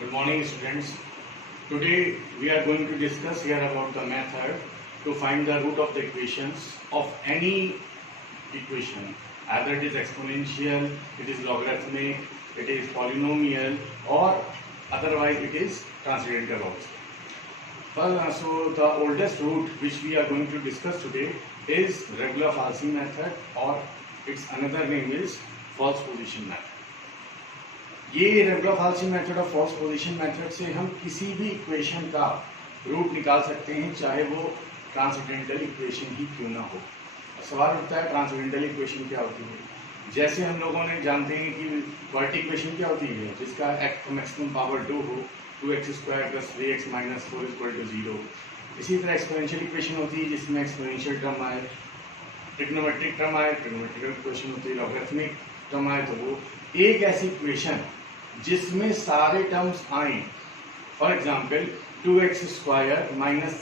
Good morning, students. Today we are going to discuss here about the method to find the root of the equations of any equation. Either it is exponential, it is logarithmic, it is polynomial, or otherwise it is transcendental also. So the oldest root which we are going to discuss today is regular-Falsy method, or its another name is false position method. ये regular falsi method और false position method से हम किसी भी equation का root निकाल सकते हैं, चाहे वो ट्रांसेंडेंटल इक्वेशन ही क्यों ना हो। सवाल उठता है ट्रांसेंडेंटल इक्वेशन क्या होती है। जैसे हम लोगों ने जानते हैं कि क्वाड्रेटिक इक्वेशन क्या होती है, जिसका मैक्सिमम पावर 2 हो, 2x² + 3x - 4 = 0। इसी तरह एक्सपोनेंशियल इक्वेशन होती है जिसमें एक्सपोनेंशियल टर्म आए, ट्रिग्नोमेट्रिक टर्म आए, ट्रिग्नोमेट्रिक इक्वेशन होती है, लॉगरिथमिक टर्म आए, तो वो एक ऐसी इक्वेशन जिसमें सारे टर्म्स आए। For example 2x² -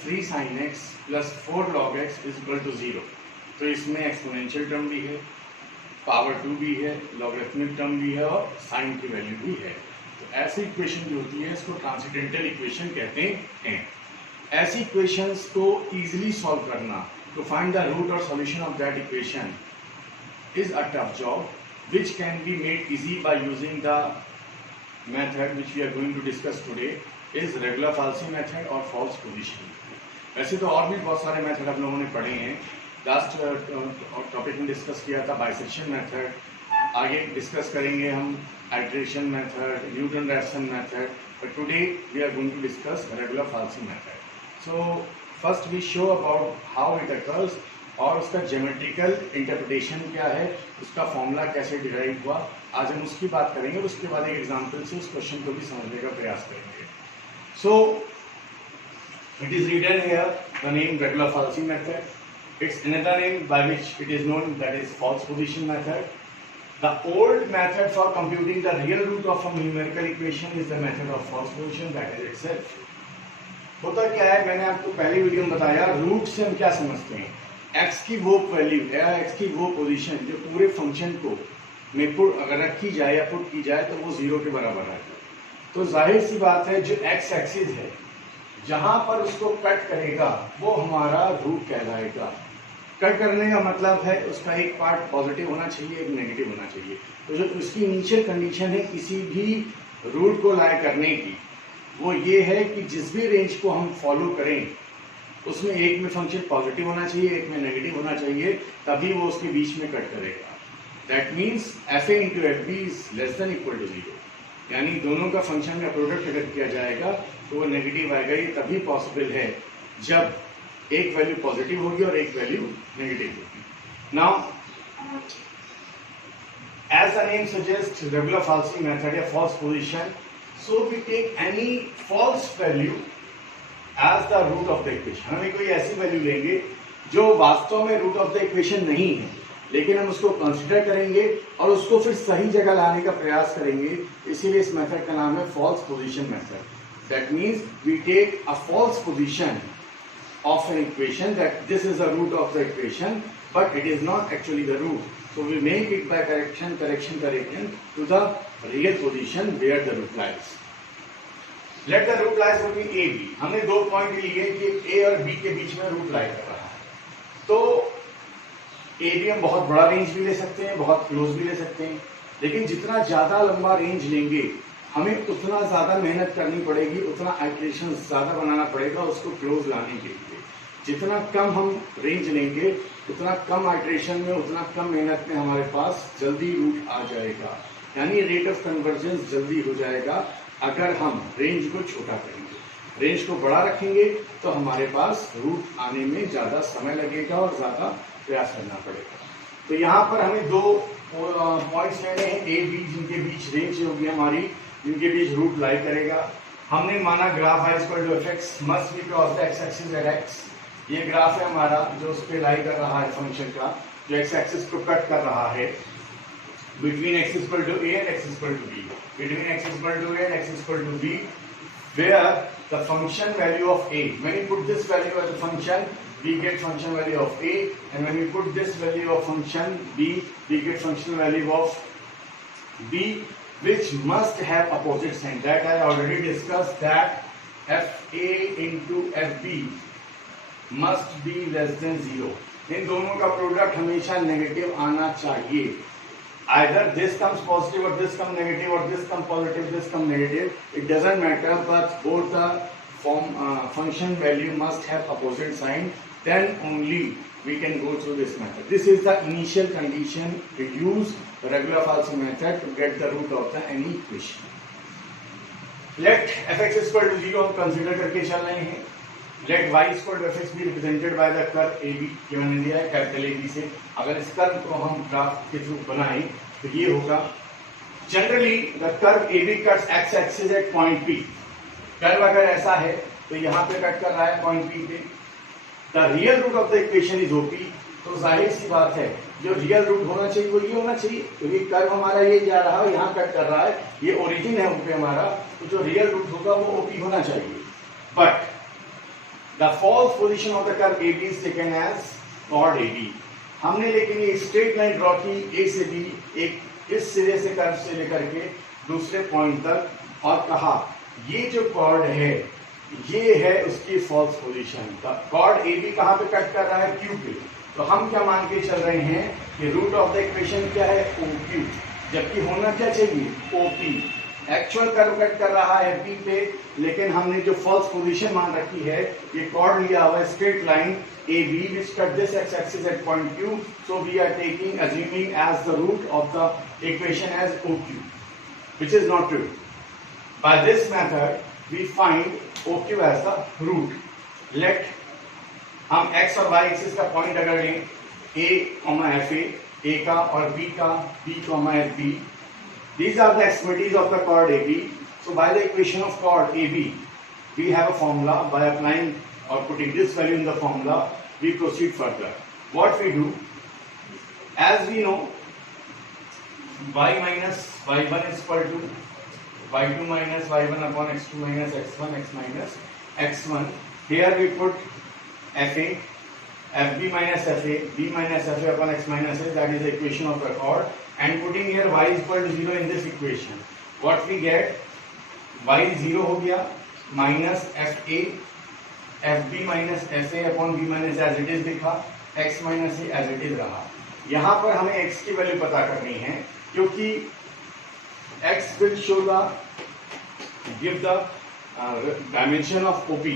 3 sin x + 4 log x = 0। तो इसमें एक्सपोनेंशियल टर्म भी है, पावर 2 भी है, लॉगरिथमिक टर्म भी है और साइन की वैल्यू भी है। तो ऐसी इक्वेशन जो होती है इसको ट्रांसेंडेंटल इक्वेशन कहते हैं। ऐसी इक्वेशंस को इजीली सॉल्व करना, टू फाइंड द रूट और solution of that equation is a tough job which can be made easy by using the method which we are going to discuss today is regular falsy method और false position। वैसे तो और भी बहुत सारे method आप लोगों ने पढ़े हैं। लास्ट टॉपिक में डिस्कस किया था बाइसेक्शन मेथड, आगे डिस्कस करेंगे हम iteration method, Newton Raphson method, but today we are going to discuss regular falsi method. So first we show about how it occurs और उसका ज्योमेट्रिकल इंटरप्रिटेशन क्या है, उसका फॉर्मूला कैसे डिराइव हुआ, आज हम उसकी बात करेंगे। उसके बाद एक एग्जांपल से उस क्वेश्चन को भी समझने का प्रयास करेंगे। So it is written here the name regular falsi method, it's another name by which it is known, that is false position method. The old method for computing the real root of a numerical equation is the method of false position, that is itself. होता क्या है, मैंने आपको पहले video में बताया, root से हम क्या समझते हैं, x की वो वैल्यू या x की वो पोजीशन जो पूरे फंक्शन को में पुट अगर रखी जाए या पुट की जाए तो वो 0 के बराबर है। तो जाहिर सी बात है जो x एक्सिस है जहां पर उसको कट करेगा वो हमारा रूट कहलाएगा। कट करने का मतलब है उसका एक पार्ट पॉजिटिव होना चाहिए, एक नेगेटिव होना चाहिए। तो जो उसकी इनिशियल कंडीशन है किसी भी रूट को लाई करने की, वो ये है कि जिस भी रेंज को हम फॉलो करें उसमें एक में फंक्शन पॉजिटिव होना चाहिए, एक में नेगेटिव होना चाहिए, तभी वो उसके बीच में कट करेगा। That means fa × fb is <= 0, यानी दोनों का फंक्शन का प्रोडक्ट अगर किया जाएगा तो वो नेगेटिव आएगा। ये तभी पॉसिबल है जब एक वैल्यू पॉजिटिव होगी और एक वैल्यू नेगेटिव होगी। Now as the name suggest regular falsi method या false position, so we take any false value as the root of the equation. हमें कोई ऐसी वैल्यू लेंगे जो वास्तव में रूट ऑफ द इक्वेशन नहीं है, लेकिन हम उसको कंसीडर करेंगे और उसको फिर सही जगह लाने का प्रयास करेंगे। इसीलिए इस मेथड का नाम है false position method. That means we take a false position of an equation that this is the root of the equation, but it is not actually the root, so we make it by correction to the real position where the root lies. Let the root lies between A B. हमने दो point लिए कि ए और B के बीच में root lie कर रहा है। तो ए बी हम बहुत बड़ा रेंज भी ले सकते हैं, बहुत क्लोज भी ले सकते हैं, लेकिन जितना ज्यादा लंबा रेंज लेंगे हमें उतना ज्यादा मेहनत करनी पड़ेगी, उतना आइटरेशन ज्यादा बनाना पड़ेगा उसको क्लोज लाने के लिए। जितना कम हम रेंज लेंगे उतना कम आइटरेशन में, उतना कम मेहनत में हमारे पास जल्दी रूट आ जाएगा, यानी रेट ऑफ कन्वर्जेंस जल्दी हो जाएगा। अगर हम रेंज को छोटा करेंगे, रेंज को बड़ा रखेंगे तो हमारे पास रूट आने में ज्यादा समय लगेगा और ज्यादा प्रयास करना पड़ेगा। तो यहाँ पर हमें दो पॉइंट्स लेने हैं, ए बी, जिनके बीच रेंज होगी हमारी, जिनके बीच रूट लाई करेगा। हमने माना graph y = fx must be cross the x axis at x। ये ग्राफ है हमारा जो उस पर लाई कर रहा है फंक्शन का, जो x एक्सिस को कट कर रहा है between x = a and x = b, between x = a and x = b, where the function value of a, when you put this value as a function, we get function value of a, and when we put this value of function b, we get function value of b, which must have opposite sign. That I already discussed that FA into FB must be less than 0. इन दोनों का product हमेशा negative आना चाहिए. Either this comes positive or this comes negative, or this comes positive, this comes negative. It doesn't matter, but both the function value must have opposite sign. Then only we can go through this method. This is the initial condition to use regular false method to get the root of the any equation. Let fx is equal to 0 हम consider करके चल रहे हैं. Let y is equal to fx be represented by the curve AB के मैंने दिया है capital AB से. अगर इस कर्व को हम ग्राफ के थ्रू बनाएं तो ये होगा. Generally the curve AB cuts x axis at point P. Curve अगर ऐसा है तो यहाँ पे कट कर रहा है पॉइंट P पे. The real root of the equation is OP. तो जाहिर सी बात है जो रियल रूट होना चाहिए वो ये होना चाहिए, क्योंकि कर्व हमारा ये जा रहा है यहाँ कट कर रहा है, ये ओरिजिन है OP हमारा, तो जो रियल रूट होगा वो OP होना चाहिए. But the false position of the curve AB is taken as chord AB. हमने लेकिन ये स्ट्रेट लाइन ड्रॉ की A से B, एक इस सिरे से कर्व से लेकर के दूसरे पॉइंट तक, और कहा ये जो कॉर्ड है ये है उसकी फॉल्स पोजीशन. कॉर्ड AB कहाँ पे कट कर रहा है? Q पे. तो हम क्या मान के चल रहे हैं कि रूट ऑफ द इक्वेशन क्या है? OQ. जबकि होना क्या चाहिए? OP. एक्चुअल कर्व कट कर रहा है P पे, लेकिन हमने जो फॉल्स पोजीशन मान रखी है, ये कॉर्ड लिया हुआ है straight line AB which cut this x axis at point Q. So we are assuming as the root of the equation as OQ, which is not true. By this method we find OQ as the root. Let हम x और y axis का point अगर लें a, fa, a का और b का, b, fb. These are the extremities of the chord AB. So by the equation of chord AB, we have a formula. By applying or putting this value in the formula, we proceed further. What we do, as we know, y minus y1 is equal to y2 minus y1 upon x2 minus x1 x minus x1. Here we put fa, fb minus fa, b minus fa upon x minus a, that is the equation of the chord, and putting here y is equal to 0 in this equation. What we get, y 0 हो गया, minus fa, fb minus fa upon b minus as it is दिखा, x minus a as it is रहा. यहाँ पर हमें x की value पता करनी है, क्योंकि x will show the give the dimension of OP.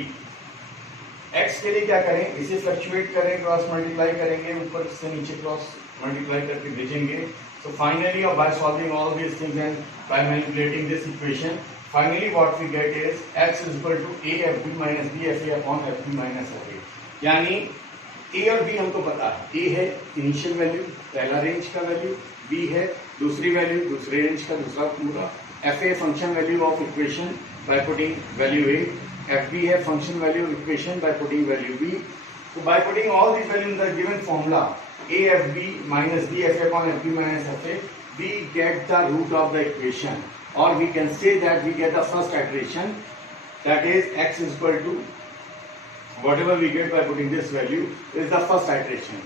x के लिए क्या करें, इसे फ्लक्चुएट करें, क्रॉस मल्टीप्लाई करेंगे, ऊपर से नीचे क्रॉस मल्टीप्लाई करके भेजेंगे. So finally, by solving all these things and by manipulating this equation, finally what we get is x is equal to a fb minus b fa upon fb minus fa. यानी a और b हमको पता है. a है initial value, पहला range का value, b है दूसरी वैल्यू, दूसरे रेंज का दूसरा पूरा, fa function value of equation by putting value a, fb है function value of equation by putting value b. So by putting all these values in the given formula, a fb minus b fa upon fb minus fa, we get the root of the equation, or we can say that we get the first iteration, that is x is equal to whatever we get by putting this value is the first iteration.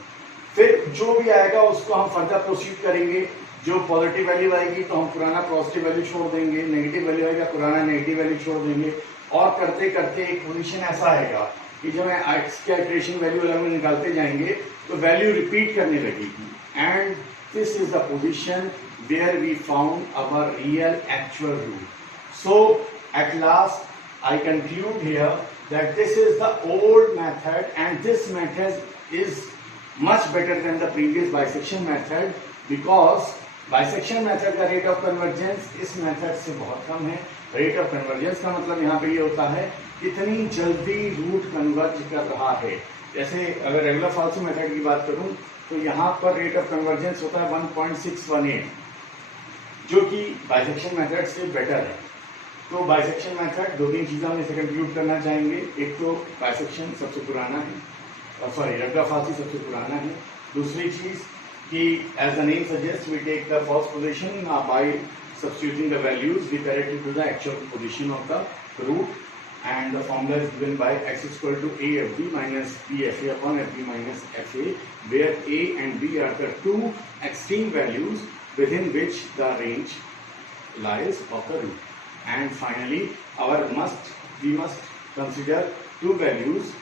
फिर जो भी आएगा उसको हम further proceed करेंगे. जो positive value आएगी तो हम पुराना पॉजिटिव वैल्यू छोड़ देंगे, नेगेटिव वैल्यू आएगा पुराना नेगेटिव वैल्यू छोड़ देंगे, और करते करते एक पोजीशन ऐसा आएगा कि जब मैं x के इटरेशन वैल्यू अलग में निकालते जाएंगे तो वैल्यू रिपीट करने लगेगी. And this is the position where we found our real actual root. So at last I conclude here that this is the old method and this method is much better than the previous bisection method, because bisection method का rate of convergence इस method से बहुत कम है. rate of convergence का मतलब यहाँ पे ये होता है कितनी जल्दी रूट कन्वर्ज कर रहा है. जैसे अगर रेगुलर फाल्सो मेथड की बात करूँ तो यहाँ पर रेट ऑफ कन्वर्जेंस होता है 1.618, जो कि बाइसेक्शन मेथड से बेटर है. तो बाइसेक्शन मेथड दो तीन चीज़ों में से कंक्लूड करना चाहेंगे. एक तो बाइसेक्शन सबसे पुराना है, सॉरी रेगुलर फाल्सी सबसे पुराना है. दूसरी चीज़ कि as the name suggest we take the first position by substituting the values we correctly to the actual position of the root, and the formula is given by x is equal to a fb minus b fa upon fb minus fa, where a and b are the two extreme values within which the range lies of the root. And finally, we must consider two values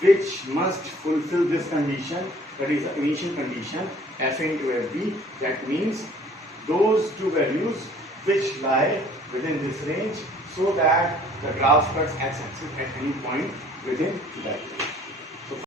which must fulfill this condition, that is the initial condition f into fb. That means those two values which lie within this range, so that the graph cuts x-axis at any point within that range.